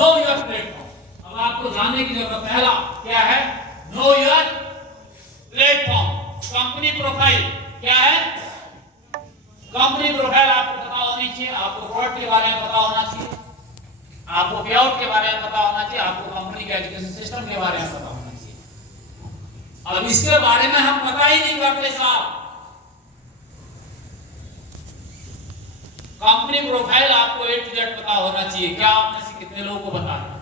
Know your platform. अब आपको जानने की जरूरत, पहला क्या है? Know your platform. Company profile क्या है? कंपनी प्रोफाइल आपको पता होनी चाहिए, आपको प्रोडक्ट के बारे में पता होना चाहिए, आपको पेआउट के बारे में पता होना चाहिए, आपको कंपनी के एजुकेशन सिस्टम के बारे में पता होना चाहिए। अब इसके बारे में हम पता ही नहीं करते साहब। कंपनी प्रोफाइल आपको A to Z पता होना चाहिए। क्या आप में से कितने लोगों को पता है?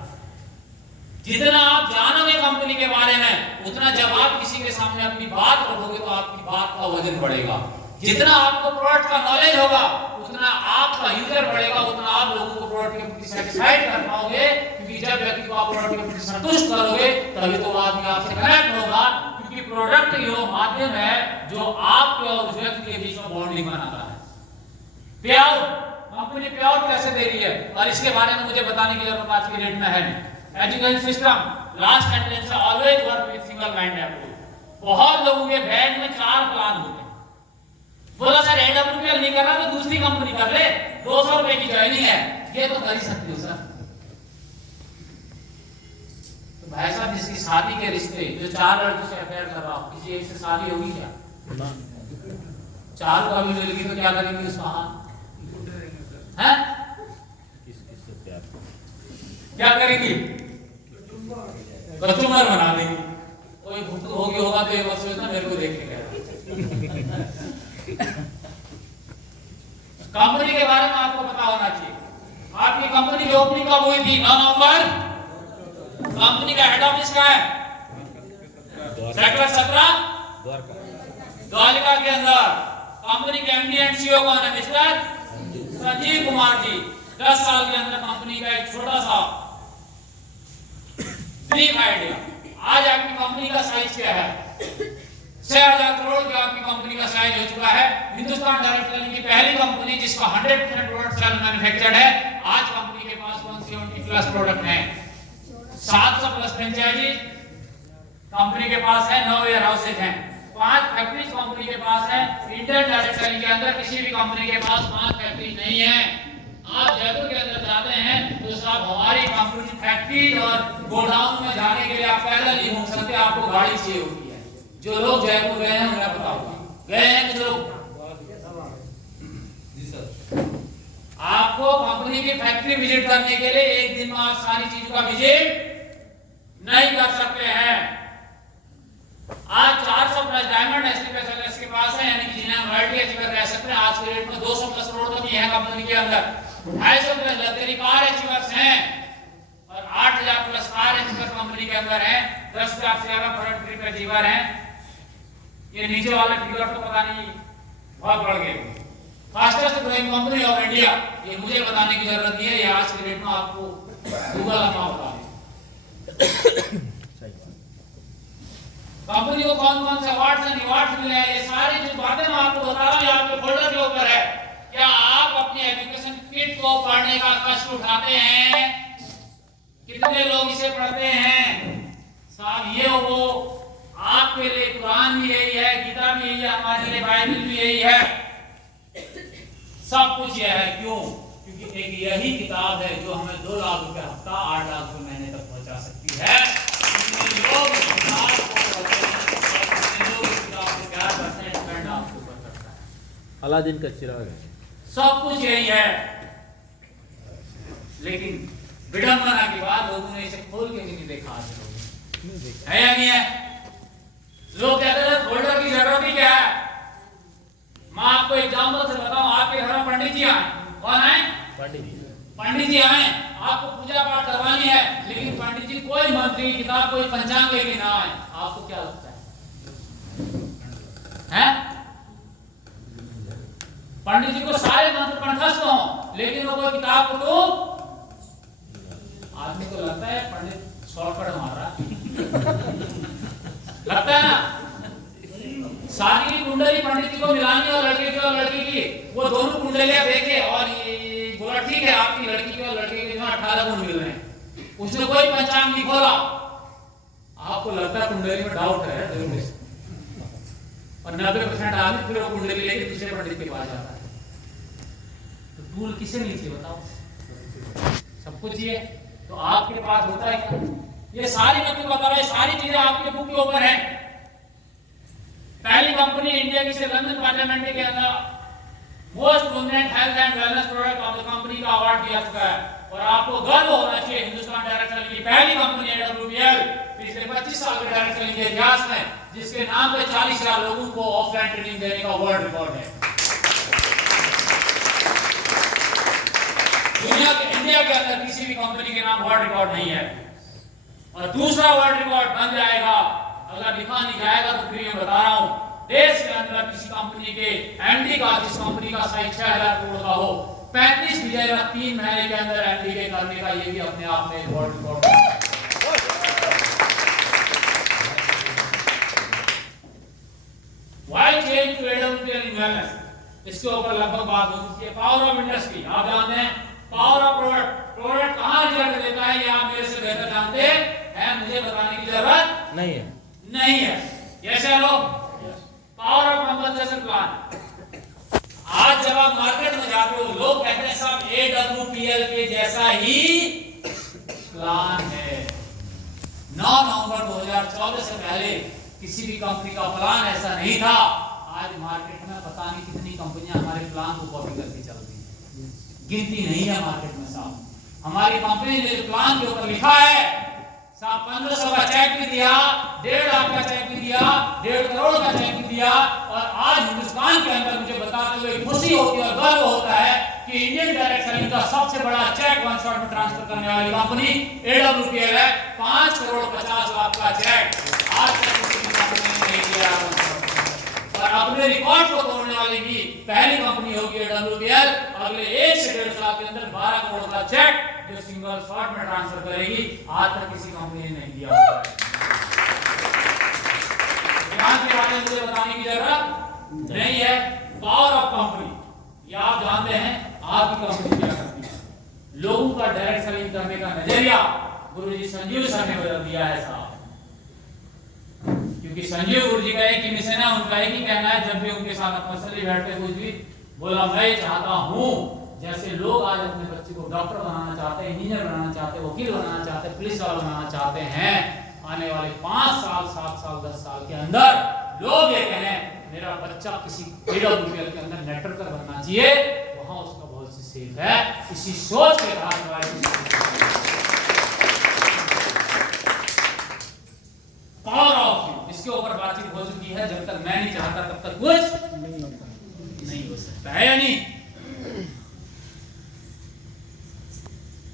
जितना आप जानोगे कंपनी के बारे में, उतना जब आप किसी के सामने अपनी बात रखोगे तो आपकी बात का वजन बढ़ेगा। जितना आपको प्रोडक्ट का नॉलेज होगा, उतना आपका यूजर बढ़ेगा, उतना आप लोगों को प्रोडक्ट के प्रति सैटिस्फाइड कर पाओगे। क्योंकि जब व्यक्ति को आप प्रोडक्ट के प्रति संतुष्ट करोगे, तभी तो आदमी आपसे कनेक्ट होगा। क्योंकि प्रोडक्ट ही वो माध्यम है जो आपके और उस व्यक्ति के बीच में बॉन्डिंग बनाता है। पेआउट, कंपनी पेआउट कैसे दे रही है, और इसके बारे में मुझे बताने की जरूरत आज की डेट में है नहीं। एजुकेशन सिस्टम लास्ट सेंटेंस है, always work with single mind approach. बहुत लोगों के बैग में 4 प्लान होते हैं। बोला सर AWPL नहीं कर रहा तो दूसरी कंपनी कर ले, 200 रुपए की ज्वाइनिंग है, ये तो कर ही सकते हो सर। तो भाई साहब, जिसकी शादी के रिश्ते, जो 4 लड़कों से अफेयर कर रहा हो, किसी एक से शादी होगी क्या? 4 का भी मिलेगी तो क्या करेंगे उसका? हैं? क्या करेंगी? कचुमर बना देंगी। कोई भूत होगी होगा तो एक बार सोचना मेरे को देखने का। कंपनी के बारे में आपको पता होना चाहिए। आपकी कंपनी की ओपनिंग कब हुई थी? 9 नवंबर। कंपनी का हेड ऑफिस कहाँ है? सेक्टर 17 द्वारका के अंदर। कंपनी के MD एंड CEO कौन है? मिस्टर संजीव कुमार जी। 10 साल के अंदर कंपनी का एक छोटा सा ब्रीफ आइडिया। आज आपकी कंपनी का साइज क्या है? 6000 करोड़ की आपकी कंपनी का साइज हो चुका है। हिंदुस्तान डायरेक्ट सेलिंग की पहली कंपनी जिसका 100% प्रोडक्ट सेल मैन्युफैक्चर्ड है। आज कंपनी के पास 170 प्लस प्रोडक्ट हैं, 700 प्लस फ्रेंचाइजी कंपनी के पास है, 9 वेयर हाउसेज हैं, 5 फैक्ट्रीज कंपनी के पास है। इंडियन डायरेक्ट सेलिंग के अंदर किसी भी कंपनी के पास 5 फैक्ट्रीज नहीं है। आप जयपुर के अंदर जाते हैं तो साहब हमारी कंपनी फैक्ट्री और गोडाउन में जाने के लिए आप पैदल नहीं घूम सकते, आपको गाड़ी चाहिए होती है। जो लोग जयपुर गए हैं उन्हें पता होगा, गए हैं कुछ लोग? आपको कंपनी की फैक्ट्री विजिट करने के लिए एक दिन में आप सारी चीजों का विजिट नहीं कर सकते हैं। आज 400 प्लस डायमंड एसटीपीएस के पास है, यानी कि जिन्हें हम रॉयल्टी अचीवर कह सकते हैं। आज के रेट में 200 प्लस करोड़ तो भी है कंपनी के अंदर। 250 प्लस लग्जरी कार अचीवर्स हैं और 8000 प्लस कार अचीवर कंपनी के अंदर है। 10,000 से ज्यादा प्रोडक्ट ट्रिप अचीवर हैं। ये नीचे वाले फिगर तो पता नहीं बहुत बढ़ गए। Fastest growing company of India, ये मुझे बताने की जरूरत नहीं है, ये आज के डेट में आपको गूगल अकाउंट बता दें। कंपनी को कौन कौन से अवार्ड्स एंड रिवार्ड्स मिले हैं, ये सारी जो बातें मैं आपको बता रहा हूँ ये आपके फोल्डर के ऊपर है। क्या आप अपनी एजुकेशन किट को पढ़ने का कष्ट उठाते हैं? कितने लोग इसे पढ़ते हैं? साहब ये वो आपके लिए कुरान भी यही है, गीता भी यही है, हमारे लिए बाइबल भी यही है, सब कुछ यह है। क्यों? क्योंकि एक यही किताब है जो हमें 2 लाख रुपए हफ्ता 8 लाख रुपए महीने तक पहुंचा सकती है। लोग अलादीन का चिराग है, सब कुछ यही है। लेकिन विडंबना की बात, लोगों ने इसे खोल के भी नहीं देखा। आज लोग है या नहीं है? लोग कहते हैं फोल्डर की जरूरत ही क्या है? मैं आपको एग्जाम्पल से बताऊं, आपके घर में पंडित जी आए, कौन आए? पंडित जी आए, आपको पूजा पाठ करवानी है, लेकिन पंडित जी कोई मंत्री की किताब, कोई पंचांग लेके ना आए, आपको क्या लगता है? पंडित जी को सारे मंत्र कंठस्थ हो, लेकिन वो कोई किताब को तो आदमी को लगता है पंडित शॉर्टकट मार रहा लगता है ना। सारी की कुंडली पंडित जी को मिलानी और लड़के की और लड़की की, वो दोनों कुंडलियां देखे और ये बोला ठीक है आपकी लड़की की और लड़के की 18 गुण मिल रहे हैं। उसने कोई पंचांग नहीं खोला, आपको लगता है कुंडली में डाउट है और 90% आदमी फिर वो कुंडली लेके दूसरे पंडित के पास जाता है। तो भूल किसे नहीं थी बताओ? सबको चाहिए। तो आपके पास होता है क्या? ये सारी मैं तुमको बता रहा हूं, सारी चीजें आपके बुक के ऊपर है। पहली कंपनी इंडिया की से लंदन पार्लियामेंट के अंदर most prominent health and wellness product of the company का अवार्ड दिया चुका है। और आपको गर्व होना चाहिए, हिंदुस्तान डायरेक्ट सेलिंग की पहली कंपनी है AWPL पिछले 25 साल के डायरेक्ट सेलिंग के इतिहास में, जिसके नाम पे 40,000 लोगों को ऑफलाइन ट्रेनिंग देने का वर्ल्ड रिकॉर्ड है। दुनिया के, इंडिया के अंदर किसी भी कंपनी के नाम वर्ल्ड रिकॉर्ड नहीं है। और दूसरा वर्ल्ड रिकॉर्ड बन जाएगा, अगर लिखा नहीं जाएगा तो फिर मैं बता रहा हूं, देश के अंदर किसी कंपनी के एमडी का, जिस कंपनी का सही 6,000 करोड़ का हो, 35 विजय 3 महीने के अंदर एमडी के करने का, ये भी अपने आप में वर्ल्ड रिकॉर्ड है। Why change to AWPL in wellness? इसके ऊपर लगभग बात हो चुकी है। पावर ऑफ इंडस्ट्री, आप जानते हैं पावर ऑफ प्रोडक्ट, प्रोडक्ट कहां रिजल्ट देता है ये आप मेरे से बेहतर जानते हैं, मुझे बताने की जरूरत नहीं है। यस या no? Power of compensation plan, आज जब आप मार्केट में जाते हो लोग कहते हैं सब AWPL के जैसा ही प्लान है। 9 नवंबर 2014 से पहले किसी भी कंपनी का प्लान ऐसा नहीं था। आज मार्केट में पता नहीं कितनी कंपनियां हमारे प्लान को कॉपी करके चल रही हैं, गिनती नहीं है मार्केट में साहब। हमारी कंपनी ने प्लान के ऊपर लिखा है साहब 1500 का चेक भी दिया, 1.5 लाख का चेक भी दिया, 1.5 करोड़ का चेक भी दिया। और आज हिंदुस्तान के अंदर मुझे बताते हुए खुशी होती है और गर्व होता है कि इंडियन डायरेक्ट सेलिंग का सबसे बड़ा चेक वन शॉट में ट्रांसफर करने वाली कंपनी AWPL है। 5 करोड़ 50 लाख का चेक आज तक किसी कंपनी ने नहीं दिया। और अपने रिकॉर्ड को तोड़ने वाली भी पहली कंपनी होगी AWPL। अगले 1 से 1.5 साल के अंदर 12 करोड़ का चेक जो सिंगल शॉट में ट्रांसफर करेगी, आज तक किसी कंपनी ने नहीं दिया होता है। के बारे में मुझे बताने की जरूरत नहीं है। पावर ऑफ कंपनी, ये आप जानते हैं आपकी कंपनी क्या करती है। लोगों का डायरेक्ट सेलिंग करने का नजरिया गुरुजी संजीव सर ने बदल दिया है साहब। क्योंकि संजीव गुरुजी का एक ही मिशन है, उनका एक ही कहना है, जब भी उनके साथ पर्सनली बैठते कुछ भी बोला, मैं चाहता हूं जैसे लोग आज अपने बच्चे को डॉक्टर बनाना चाहते हैं, इंजीनियर बनाना चाहते हैं, वकील बनाना चाहते हैं, पुलिस वाला बनाना चाहते हैं, आने वाले 5 साल 7 साल 10 साल के अंदर लोग ये कहें मेरा बच्चा किसी AWPL के अंदर नेटवर्कर बनना चाहिए, वहां उसका भविष्य सेफ है। इसी सोच के तहत पावर ऑफ यू, इसके ऊपर बातचीत हो चुकी है। जब तक मैं नहीं चाहता तब तक कुछ नहीं हो सकता है या नहीं?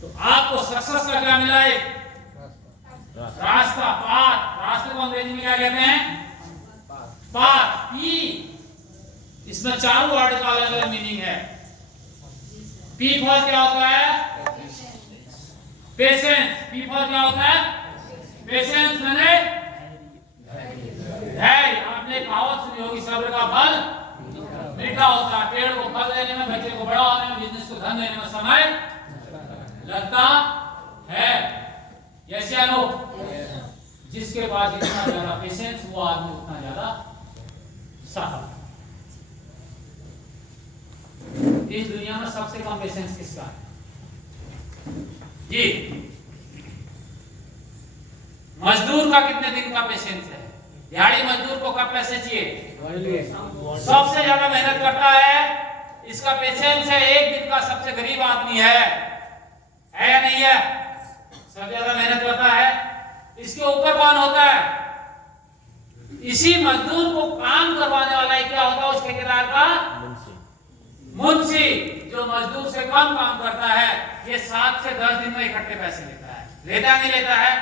तो आपको सक्सेस का क्या मिला है? रास्ता, पाथ। रास्ते को अंग्रेजी में क्या कहते हैं? Path, P. इसमें चारों वर्ड का अलग अलग मीनिंग है। पी फॉर क्या होता है? पेशेंस। पी फॉर क्या होता है? पेशेंस माने धैर्य। आपने कहावत सुनी होगी, सब्र का फल मीठा होता है। पेड़ को फल देने में, बच्चे को बड़ा होने में, बिजनेस को धन देने में समय लगता है। यस या नो? जिसके पास जितना ज्यादा पेशेंस वो आदमी उतना ज्यादा सफल। इस दुनिया में सबसे कम पेशेंस किसका है जी? मजदूर का कितने दिन का पेशेंस है? दिहाड़ी मजदूर को कब पैसे चाहिए? सबसे ज्यादा मेहनत करता है, इसका पेशेंस है 1 दिन का। सबसे गरीब आदमी है या नहीं है? सबसे ज्यादा मेहनत करता है। इसके ऊपर कौन होता है? इसी मजदूर को काम करवाने वाला क्या होता है? उस ठेकेदार का मुंशी। जो मजदूर से कम काम करता है ये 7 से 10 दिन में इकट्ठे पैसे लेता है। लेता नहीं लेता है,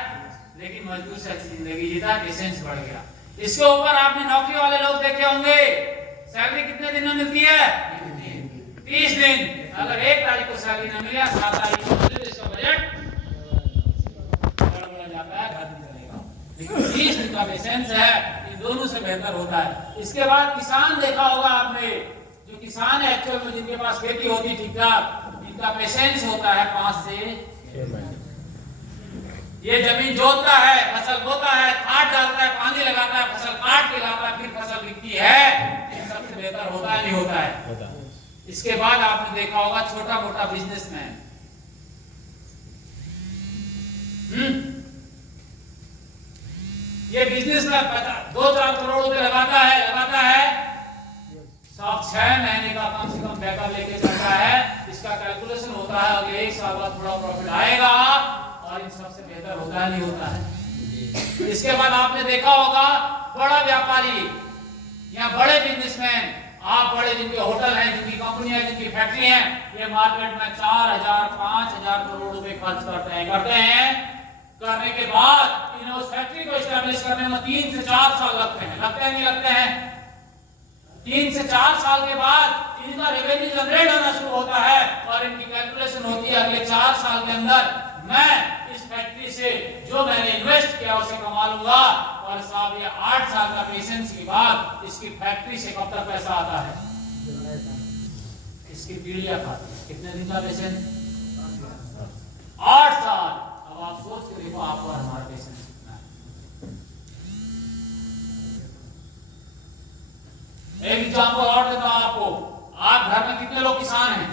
लेकिन मजदूर से अच्छी जिंदगी जीता, पेशेंस बढ़ गया। इसके ऊपर आपने नौकरी वाले लोग देखे होंगे, सैलरी कितने दिन में मिलती है? 30 दिन। अगर 1 तारीख को सैलरी न मिले, 7 तारीख को मिले, इसका बजट बढ़ जाता है, घर नहीं चलेगा। लेकिन 30 दिन का पेशेंस है, इन दोनों से बेहतर होता है। इसके बाद किसान देखा होगा आपने, जो किसान है एक्चुअल में, जिनके पास खेती होती ठीक ठाक, इनका पेशेंस होता है 5 से 6 महीने। ये जमीन जोतता है, फसल बोता है, खाद डालता है, पानी लगाता है, फसल काट के लाता है, फिर फसल बिकती है। ये सबसे बेहतर होता है नहीं होता है? इसके बाद आपने देखा होगा छोटा मोटा बिजनेसमैन, ये बिजनेस में 2-4 करोड़ रुपए लगाता है, साहब 6 महीने का कम से कम बैकअप लेके चलता है। इसका कैलकुलेशन होता है अगले 1 साल बाद थोड़ा प्रॉफिट आएगा और इन सबसे बेहतर होता है नहीं होता है। इसके बाद आपने देखा होगा बड़ा व्यापारी या बड़े बिजनेसमैन, आप बड़े जिनके होटल हैं, जिनकी कंपनी है, जिनकी फैक्ट्री है, ये मार्केट में 4,000-5,000 करोड़ रुपए खर्च करते हैं। करने के बाद इन्हें उस फैक्ट्री को एस्टैब्लिश करने में 3 से 4 साल लगते हैं, नहीं लगते हैं? 3 से 4 साल के बाद इनका रेवेन्यू जनरेट होना शुरू होता है और इनकी कैलकुलेशन होती है अगले 4 साल के अंदर मैं इस फैक्ट्री से जो मैंने इन्वेस्ट किया उसे कमा लूंगा। और साहब ये 8 साल का पेशेंस के बाद इसकी फैक्ट्री से कब तक पैसा आता है? इसकी पीढ़ियां खाती है। कितने दिन का पेशेंस? 8 साल। अब आप सोच के देखो आपको हमारा पेशेंस कितना है। एक एग्जाम्पल और देता हूं आपको। आप घर में कितने लोग किसान हैं?